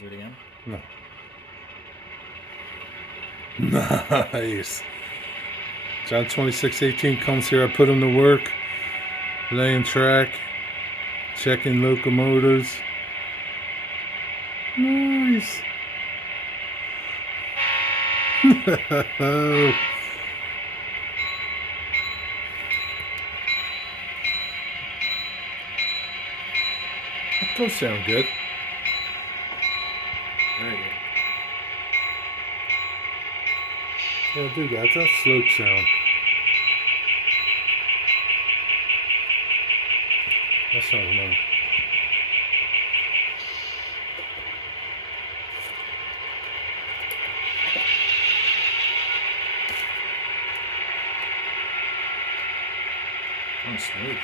Do it again. No. Nice. John 26:18 comes here. I put him to work, laying track, checking locomotives. Nice. That does sound good. Very good. Yeah, do that. That's a slope sound. That sounds nice. Oh, smooth.